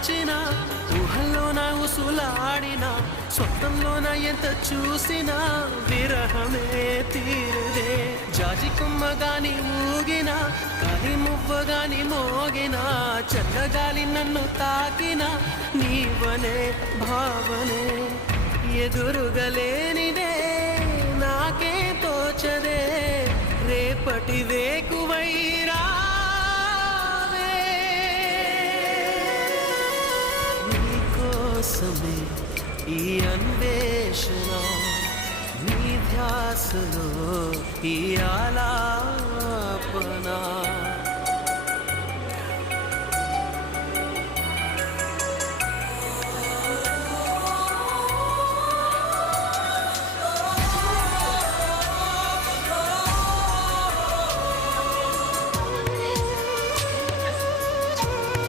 దాచిన ఊహల్లోన ఉసులాడిన స్వప్నంలోన ఎంత చూసినా విరహమే తీరుదే జాజి కొమ్మగాని ఊగిన గాలి మువ్వగాని మోగిన చల్లగాలి నన్ను తాకిన నీవనే భావనే ఎదురుగలేనిదే నాకే తోచదే రేపటి వేకువైరా కోసమే ఈ అన్వేషణ నీ ధ్యాసలో ఈ ఆలాపన